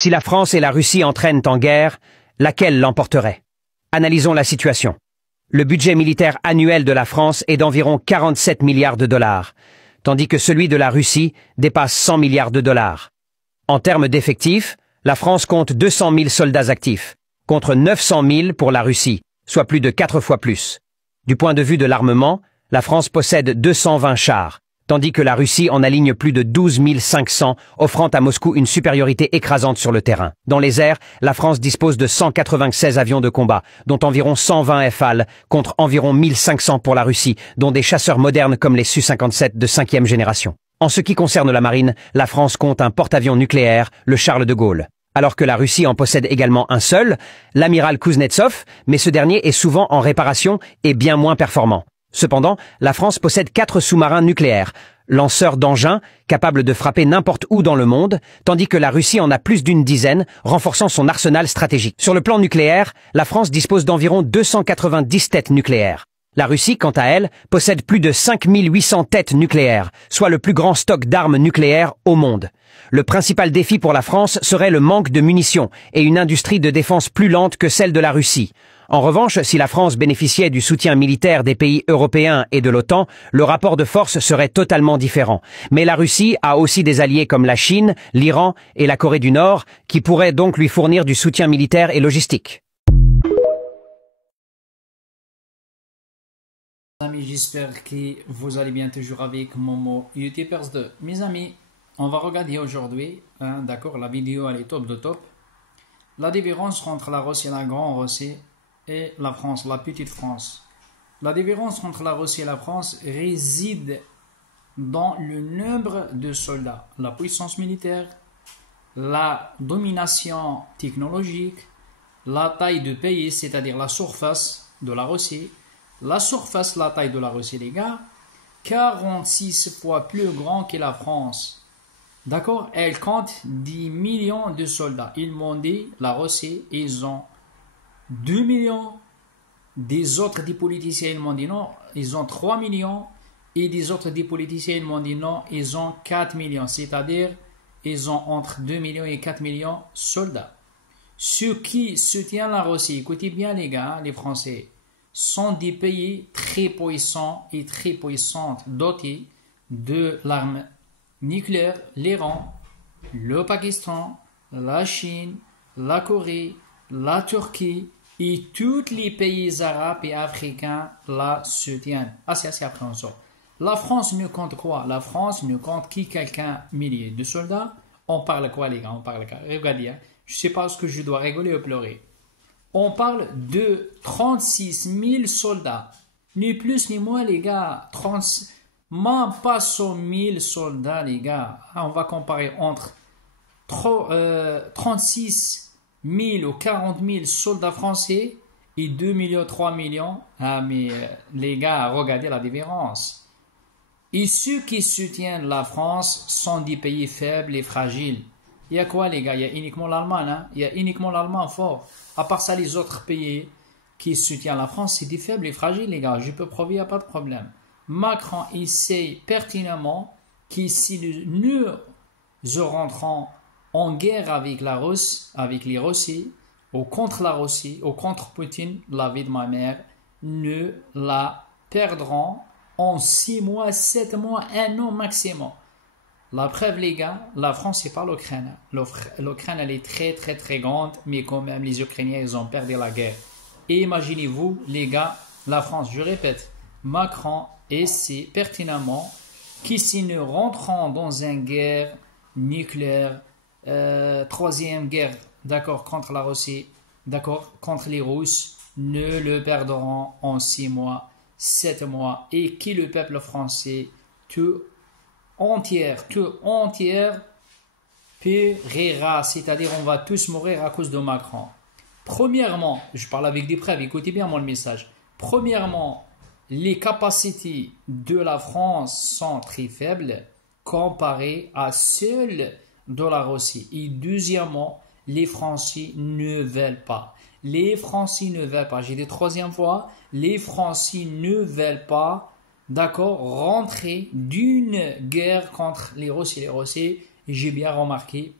Si la France et la Russie entraînent en guerre, laquelle l'emporterait? Analysons la situation. Le budget militaire annuel de la France est d'environ 47 milliards de dollars, tandis que celui de la Russie dépasse 100 milliards de dollars. En termes d'effectifs, la France compte 200 000 soldats actifs, contre 900 000 pour la Russie, soit plus de 4 fois plus. Du point de vue de l'armement, la France possède 220 chars, tandis que la Russie en aligne plus de 12 500, offrant à Moscou une supériorité écrasante sur le terrain. Dans les airs, la France dispose de 196 avions de combat, dont environ 120 Rafale, contre environ 1500 pour la Russie, dont des chasseurs modernes comme les Su-57 de 5e génération. En ce qui concerne la marine, la France compte un porte-avions nucléaire, le Charles de Gaulle. Alors que la Russie en possède également un seul, l'amiral Kuznetsov, mais ce dernier est souvent en réparation et bien moins performant. Cependant, la France possède 4 sous-marins nucléaires, lanceurs d'engins capables de frapper n'importe où dans le monde, tandis que la Russie en a plus d'une dizaine, renforçant son arsenal stratégique. Sur le plan nucléaire, la France dispose d'environ 290 têtes nucléaires. La Russie, quant à elle, possède plus de 5800 têtes nucléaires, soit le plus grand stock d'armes nucléaires au monde. Le principal défi pour la France serait le manque de munitions et une industrie de défense plus lente que celle de la Russie. En revanche, si la France bénéficiait du soutien militaire des pays européens et de l'OTAN, le rapport de force serait totalement différent. Mais la Russie a aussi des alliés comme la Chine, l'Iran et la Corée du Nord, qui pourraient donc lui fournir du soutien militaire et logistique. Amis, j'espère que vous allez bien toujours avec Momo YouTubers 2. Mes amis, on va regarder aujourd'hui, d'accord, la vidéo elle est top de top. La différence entre la Russie et la grande Russie et la France, la petite France. La différence entre la Russie et la France réside dans le nombre de soldats, la puissance militaire, la domination technologique, la taille du pays, c'est-à-dire la surface de la Russie. La surface, la taille de la Russie, les gars, 46 fois plus grand que la France. D'accord? Elle compte 10 millions de soldats. Ils m'ont dit, la Russie, ils ont 2 millions. Des autres des politiciens, ils m'ont dit non, ils ont 3 millions. Et des autres des politiciens, ils m'ont dit non, ils ont 4 millions. C'est-à-dire, ils ont entre 2 millions et 4 millions de soldats. Ceux qui soutiennent la Russie, écoutez bien les gars, les Français, sont des pays très puissants et très puissantes, dotés de l'arme nucléaire, l'Iran, le Pakistan, la Chine, la Corée, la Turquie et tous les pays arabes et africains la soutiennent. C'est après on sort. La France ne compte quoi? La France ne compte que quelques milliers de soldats. On parle quoi les gars? On parle quoi? Regardez, je ne sais pas ce que je dois rigoler ou pleurer. On parle de 36 000 soldats. Ni plus ni moins, les gars. Même pas 100 000 soldats, les gars. On va comparer entre 36 000 ou 40 000 soldats français et 2 millions, 3 millions. Mais les gars, regardez la différence. Et ceux qui soutiennent la France sont des pays faibles et fragiles. Il y a quoi, les gars? Il y a uniquement l'Allemagne. Hein? Il y a uniquement l'Allemagne fort. À part ça, les autres pays qui soutiennent la France, c'est des faibles et fragiles, les gars. Je peux prouver, il n'y a pas de problème. Macron essaye pertinemment que si nous rentrons en guerre avec la Russie, avec les Russies, ou contre la Russie, ou contre Poutine, la vie de ma mère, nous la perdrons en 6 mois, 7 mois, 1 an maximum. La preuve, les gars, la France, c'est pas l'Ukraine. L'Ukraine, elle est très, très, très grande, mais quand même, les Ukrainiens, ils ont perdu la guerre. Et imaginez-vous, les gars, la France, je répète, Macron essaie pertinemment que si nous rentrons dans une guerre nucléaire, troisième guerre, d'accord, contre la Russie, d'accord, contre les Russes, nous le perdrons en 6 mois, 7 mois, et que le peuple français, tout entière périra, c'est-à-dire on va tous mourir à cause de Macron. Premièrement, je parle avec des preuves, écoutez bien mon message. Premièrement, les capacités de la France sont très faibles comparées à celles de la Russie. Et deuxièmement, les Français ne veulent pas. Les Français ne veulent pas. J'ai dit troisième fois, les Français ne veulent pas, d'accord, rentrer d'une guerre contre les Russes et les Russes. J'ai bien remarqué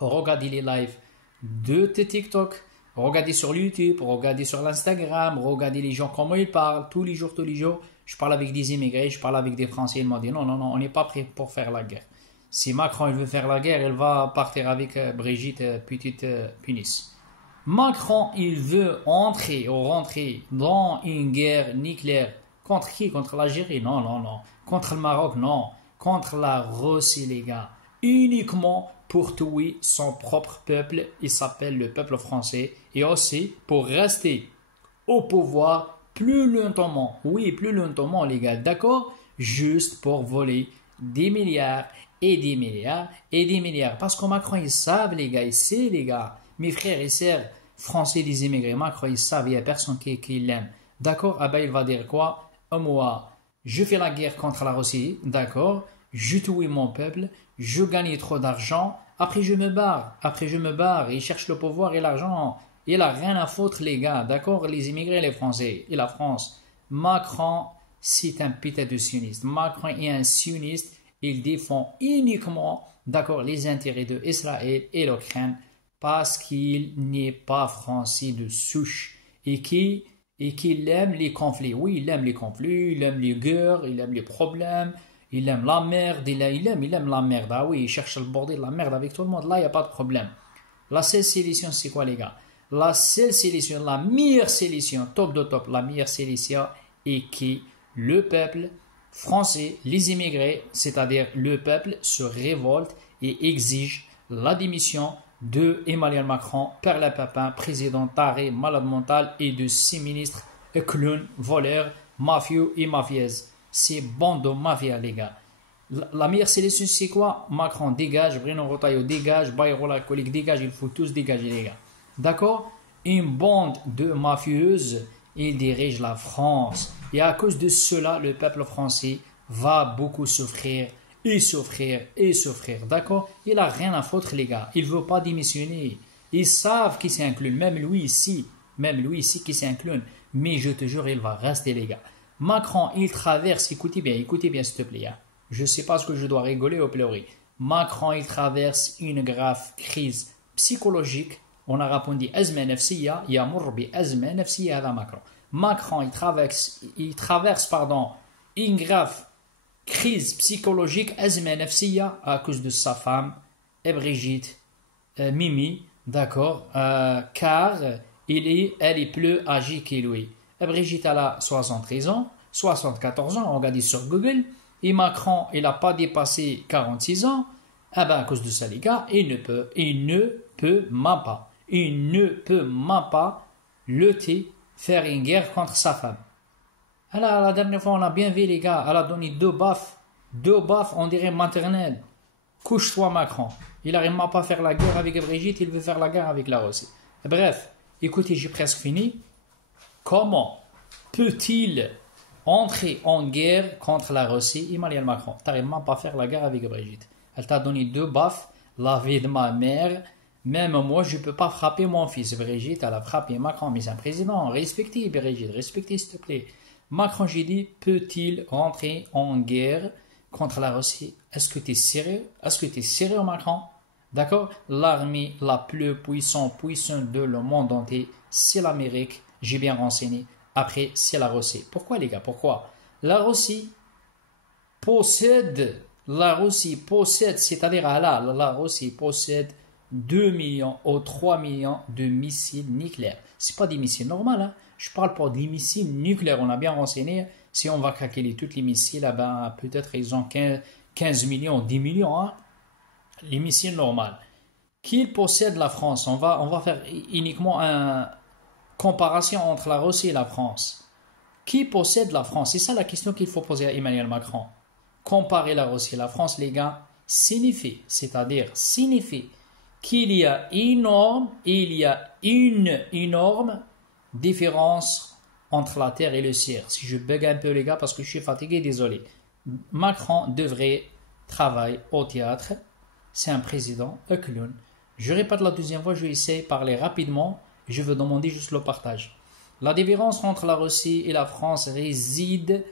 regardez les lives de TikTok, regardez sur YouTube, regardez sur l'Instagram, regardez les gens comment ils parlent, tous les jours. Je parle avec des immigrés, je parle avec des Français, ils m'ont dit non, on n'est pas prêt pour faire la guerre. Si Macron il veut faire la guerre, il va partir avec Brigitte petite Punis. Macron il veut rentrer dans une guerre nucléaire. Contre qui? Contre l'Algérie? Non. Contre le Maroc? Non. Contre la Russie, les gars. Uniquement pour tuer son propre peuple, il s'appelle le peuple français, et aussi pour rester au pouvoir plus longtemps, les gars, d'accord? Juste pour voler des milliards et des milliards et des milliards. Parce que Macron, ils savent, les gars, ils savent, les gars, mes frères et sœurs français des immigrés, Macron, ils savent, il n'y a personne qui l'aime. D'accord? Ah ben, il va dire quoi? Moi, je fais la guerre contre la Russie, d'accord? Je tue mon peuple, je gagne trop d'argent, après je me barre, il cherche le pouvoir et l'argent, il a rien à foutre les gars, d'accord, les immigrés, les Français et la France. Macron, c'est un putain de sioniste, Macron est un sioniste, il défend uniquement, d'accord, les intérêts de Israël et l'Ukraine, parce qu'il n'est pas français de souche, et qu'il aime les conflits. Oui, il aime les conflits, il aime les guerres, il aime les problèmes, il aime la merde, il aime la merde. Ah oui, il cherche le bordel, la merde avec tout le monde. Là, il n'y a pas de problème. La seule solution, c'est quoi, les gars? La seule solution, la meilleure solution, top de top, la meilleure solution est que le peuple français, les immigrés, c'est-à-dire le peuple, se révolte et exige la démission de Emmanuel Macron, Père Le Papin, président taré, malade mental, et de 6 ministres, clowns, voleurs, mafieux et mafieuses. C'est bande de mafia, les gars. La meilleure solution, c'est quoi? Macron dégage, Bruno Retailleau dégage, Bayrou Lacolique dégage, il faut tous dégager, les gars. D'accord? Une bande de mafieuses, ils dirigent la France. Et à cause de cela, le peuple français va beaucoup souffrir. Et souffrir, d'accord? Il a rien à foutre, les gars. Il veut pas démissionner. Ils savent qu'il c'est un clown. Même lui ici qui c'est un clown. Mais je te jure, il va rester, les gars. Macron, il traverse, écoutez bien, s'il te plaît. Hein. Je sais pas ce que je dois rigoler ou pleurer. Macron, il traverse une grave crise psychologique. On a répondu, Azma nafsiya, yamur bi azma nafsiya hada Macron. Macron, il traverse, une grave crise psychologique, azma nafsiya, à cause de sa femme, et Brigitte, Mimi, d'accord, car elle est plus âgée que lui. Et Brigitte, elle a 73 ans, 74 ans, on regarde sur Google, et Macron, il n'a pas dépassé 46 ans, eh ben, à cause de ça, les gars, il ne peut même pas lutter, faire une guerre contre sa femme. Alors, la dernière fois, on a bien vu, les gars, elle a donné deux baffes, on dirait maternelles. Couche-toi, Macron. Il n'arrive même pas à faire la guerre avec Brigitte, il veut faire la guerre avec la Russie. Bref, écoutez, j'ai presque fini. Comment peut-il entrer en guerre contre la Russie, Emmanuel Macron? Tu n'arrives même pas à faire la guerre avec Brigitte. Elle t'a donné deux baffes, la vie de ma mère. Même moi, je ne peux pas frapper mon fils. Brigitte, elle a frappé Macron, mais c'est un président. Respectez, Brigitte, respectez, s'il te plaît. Macron, j'ai dit, peut-il rentrer en guerre contre la Russie? Est-ce que tu es sérieux, Macron? D'accord? L'armée la plus puissante de le monde entier, c'est l'Amérique. J'ai bien renseigné. Après, c'est la Russie. Pourquoi, les gars? Pourquoi? La Russie possède, c'est-à-dire la Russie possède 2 millions ou 3 millions de missiles nucléaires. C'est pas des missiles normaux, hein. Je parle pas des missiles nucléaires. On a bien renseigné. Si on va calculer tous les missiles, ben, peut-être ils ont 15 millions, 10 millions, hein. Les missiles normaux. Qui possède la France? On va faire uniquement une comparaison entre la Russie et la France. Qui possède la France? C'est ça la question qu'il faut poser à Emmanuel Macron. Comparer la Russie et la France, les gars, signifie qu'il y a une énorme différence entre la terre et le ciel. Si je bug un peu, les gars, parce que je suis fatigué, désolé. Macron devrait travailler au théâtre. C'est un président, un clown. Je répète la deuxième fois, je vais essayer de parler rapidement. Je veux demander juste le partage. La différence entre la Russie et la France réside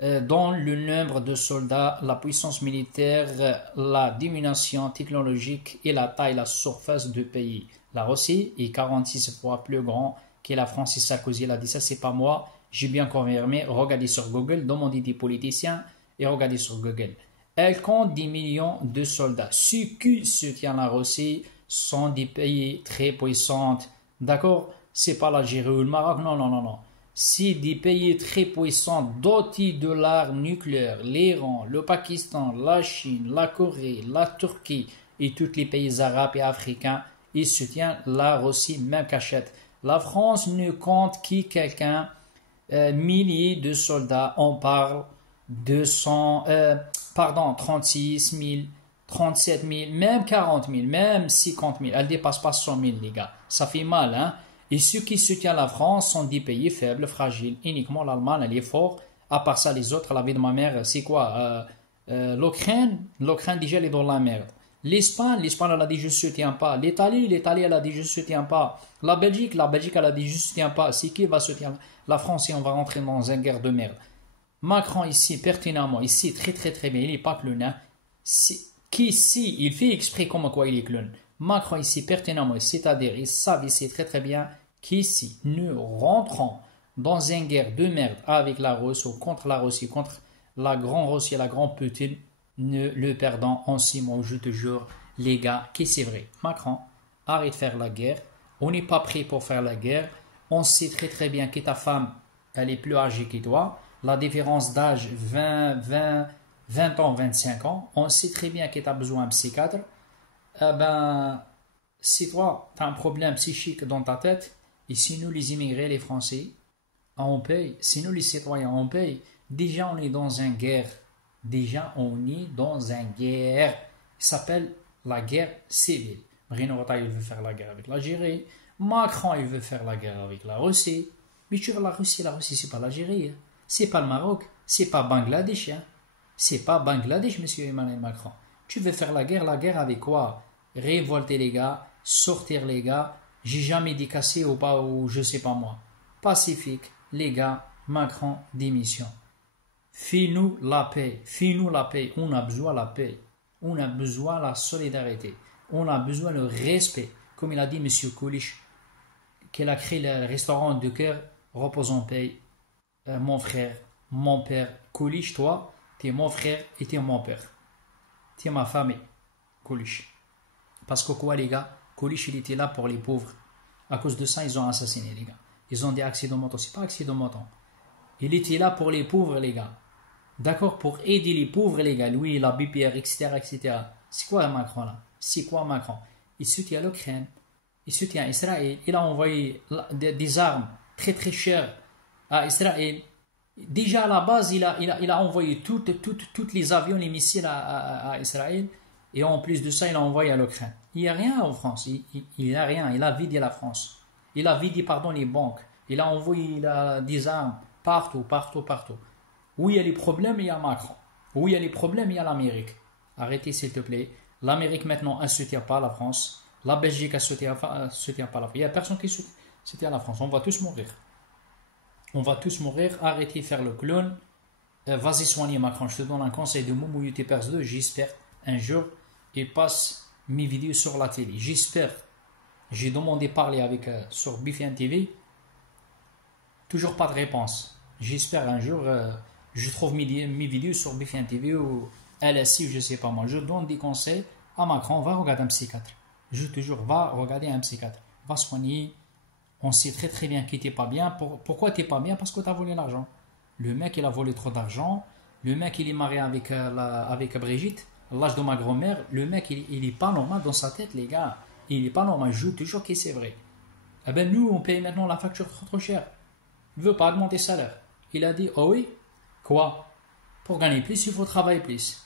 dans le nombre de soldats, la puissance militaire, la diminution technologique et la taille, la surface du pays. La Russie est 46 fois plus grand que la France et Sarkozy l'a dit. Ça, c'est pas moi. J'ai bien confirmé. Regardez sur Google, demandez des politiciens et regardez sur Google. Elle compte 10 millions de soldats. Ceux qui soutiennent la Russie sont des pays très puissants. D'accord? C'est pas l'Algérie ou le Maroc. Non, non, non, non. C'est des pays très puissants dotés de l'arme nucléaire. L'Iran, le Pakistan, la Chine, la Corée, la Turquie et tous les pays arabes et africains. Ils soutiennent la Russie, même cachette. La France ne compte que quelqu'un, milliers de soldats. On parle de 36 000, 37 000, même 40 000, même 50 000. Elle ne dépasse pas 100 000, les gars. Ça fait mal, hein? Et ceux qui soutiennent la France sont des pays faibles, fragiles. Uniquement l'Allemagne, elle est forte. À part ça, les autres, la vie de ma mère, c'est quoi? L'Ukraine, déjà, elle est dans la merde. L'Espagne, elle a dit je soutiens pas. L'Italie, elle a dit je soutiens pas. La Belgique, elle a dit je soutiens pas. C'est qui va soutenir la France et on va rentrer dans une guerre de merde. Macron ici, pertinemment, ici, très très très bien, il n'est pas clown. Hein. Qu'ici, il fait exprès comme quoi il est clown. Macron ici, pertinemment, c'est-à-dire, il savent ici très très bien qu'ici, nous rentrons dans une guerre de merde avec la Russie ou contre la Russie, contre la grande Russie, la grande Poutine, ne le perdons en 6 mois, je te jure, les gars, que c'est vrai. Macron, arrête de faire la guerre. On n'est pas prêt pour faire la guerre. On sait très très bien que ta femme, elle est plus âgée que toi. La différence d'âge, 20 ans, 25 ans. On sait très bien que tu as besoin d'un psychiatre. Si toi, tu as un problème psychique dans ta tête, et si nous, les immigrés, les Français, on paye. Si nous, les citoyens, on paye. Déjà, on est dans une guerre. Ça s'appelle la guerre civile. Bruno Retailleau, il veut faire la guerre avec l'Algérie. Macron, il veut faire la guerre avec la Russie. Mais tu vois, la Russie, c'est pas l'Algérie. Hein. C'est pas le Maroc. C'est pas Bangladesh. Hein. C'est pas Bangladesh, monsieur Emmanuel Macron. Tu veux faire la guerre avec quoi? Révolter les gars, sortir les gars. J'ai jamais dit casser ou pas, ou je sais pas moi. Pacifique, les gars, Macron, démission. Fais-nous la paix. On a besoin de la paix. On a besoin de la solidarité. On a besoin de respect. Comme il a dit M. Koulich, qu'il a créé le restaurant de cœur, repose en paix. Mon frère, mon père, Koulich, toi, t'es mon frère et t'es mon père. T'es ma famille, Koulich. Parce que quoi, les gars? Koulich, il était là pour les pauvres. À cause de ça, ils ont assassiné, les gars. Ils ont des accidents moto. C'est pas accident moto. Il était là pour les pauvres, les gars. D'accord, pour aider les pauvres, les gars. Lui, la BPR, etc., etc. C'est quoi Macron, là? C'est quoi Macron? Il soutient l'Ukraine. Il soutient Israël. Il a envoyé des armes très très chères à Israël. Déjà, à la base, il a envoyé toutes les avions, les missiles à Israël. Et en plus de ça, il a envoyé à l'Ukraine. Il n'y a rien en France. Il n'y a rien. Il a vidé la France. Il a vidé, les banques. Il a envoyé des armes partout. Où il y a les problèmes, il y a Macron. Où il y a les problèmes, il y a l'Amérique. Arrêtez, s'il te plaît. L'Amérique, maintenant, elle ne soutient pas la France. La Belgique, elle ne soutient pas la France. Il n'y a personne qui soutient la France. On va tous mourir. Arrêtez de faire le clown. Vas-y soigner Macron. Je te donne un conseil de Momo YouTubers 2. J'espère un jour il passe mes vidéos sur la télé. J'espère. J'ai demandé parler avec sur BFM TV. Toujours pas de réponse. J'espère un jour je trouve mes vidéos sur BFM TV ou LSI ou je sais pas moi. Je donne des conseils à Macron. Va regarder un psychiatre. Je te jure, va regarder un psychiatre. Va soigner. On sait très très bien qu'il n'était pas bien. Pourquoi tu n'es pas bien? Parce que tu as volé l'argent. Le mec, il a volé trop d'argent. Le mec, il est marié avec Brigitte, l'âge de ma grand-mère. Le mec, il n'est pas normal dans sa tête, les gars. Il n'est pas normal. Je te jure que c'est vrai. Eh ben, nous, on paye maintenant la facture trop chère. Il ne veut pas augmenter le salaire. Il a dit, oh oui, quoi? Pour gagner plus, il faut travailler plus.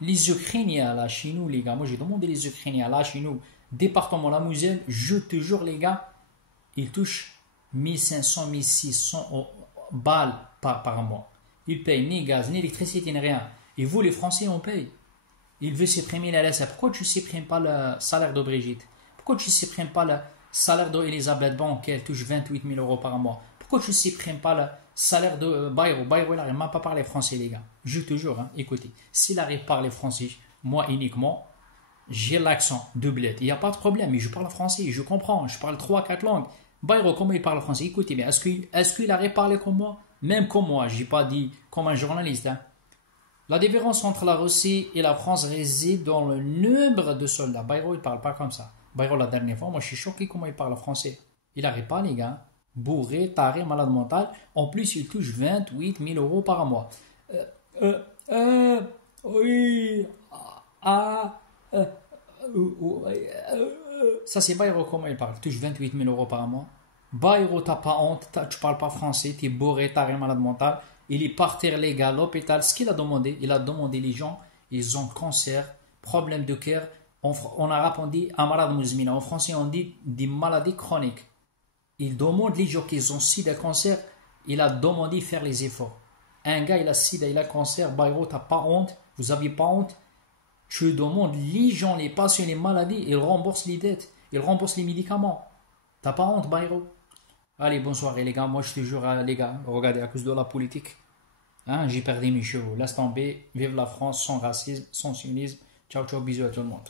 Les Ukrainiens, là, chez nous, les gars. Moi, j'ai demandé les Ukrainiens, là, chez nous, département La Moselle. Je te jure, les gars, ils touchent 1500, 1600 balles par mois. Ils payent ni gaz, ni électricité, ni rien. Et vous, les Français, on paye. Ils veulent supprimer la LSA. Pourquoi tu ne supprimes pas le salaire de Brigitte? Pourquoi tu ne supprimes pas le salaire d'Elisabeth Bank, elle touche 28 000 euros par mois? Pourquoi tu ne supprimes pas salaire de Bayrou. Bayrou, il n'arrive même pas à parler français, les gars. Je te jure, hein, écoutez, s'il arrive à parler français, moi uniquement, j'ai l'accent de bled. Il n'y a pas de problème, mais je parle français, je comprends, je parle 3-4 langues. Bayrou, comment il parle français? Écoutez bien, est-ce qu'il arrive à parler comme moi? Même comme moi, je n'ai pas dit comme un journaliste. Hein. La différence entre la Russie et la France réside dans le nombre de soldats. Bayrou, il ne parle pas comme ça. Bayrou, la dernière fois, moi, je suis choqué comment il parle français. Il n'arrive pas, les gars. Bourré, taré, malade mental. En plus, il touche 28 000 euros par mois. Oui. Ah. Ça, c'est Bayrou, comment il parle. Il touche 28 000 euros par mois. Bayrou, t'as pas honte, tu parles pas français, t'es bourré, taré, malade mental. Il est par terre, les gars, à l'hôpital. Ce qu'il a demandé, il a demandé les gens, ils ont cancer, problème de cœur. On a répondu à malade mouzmina. En français, on dit des maladies chroniques. Il demande les gens qui ont sida, cancer, il a demandé de faire les efforts. Un gars, il a sida, il a cancer, Bayrou, t'as pas honte, vous avez pas honte. Tu demandes les gens, les patients, les maladies, ils remboursent les dettes, ils remboursent les médicaments. T'as pas honte, Bayrou? Allez, bonne soirée, les gars. Moi, je te jure, les gars, regardez, à cause de la politique, hein, j'ai perdu mes chevaux. Laisse tomber, vive la France sans racisme, sans sionisme. Ciao, ciao, bisous à tout le monde.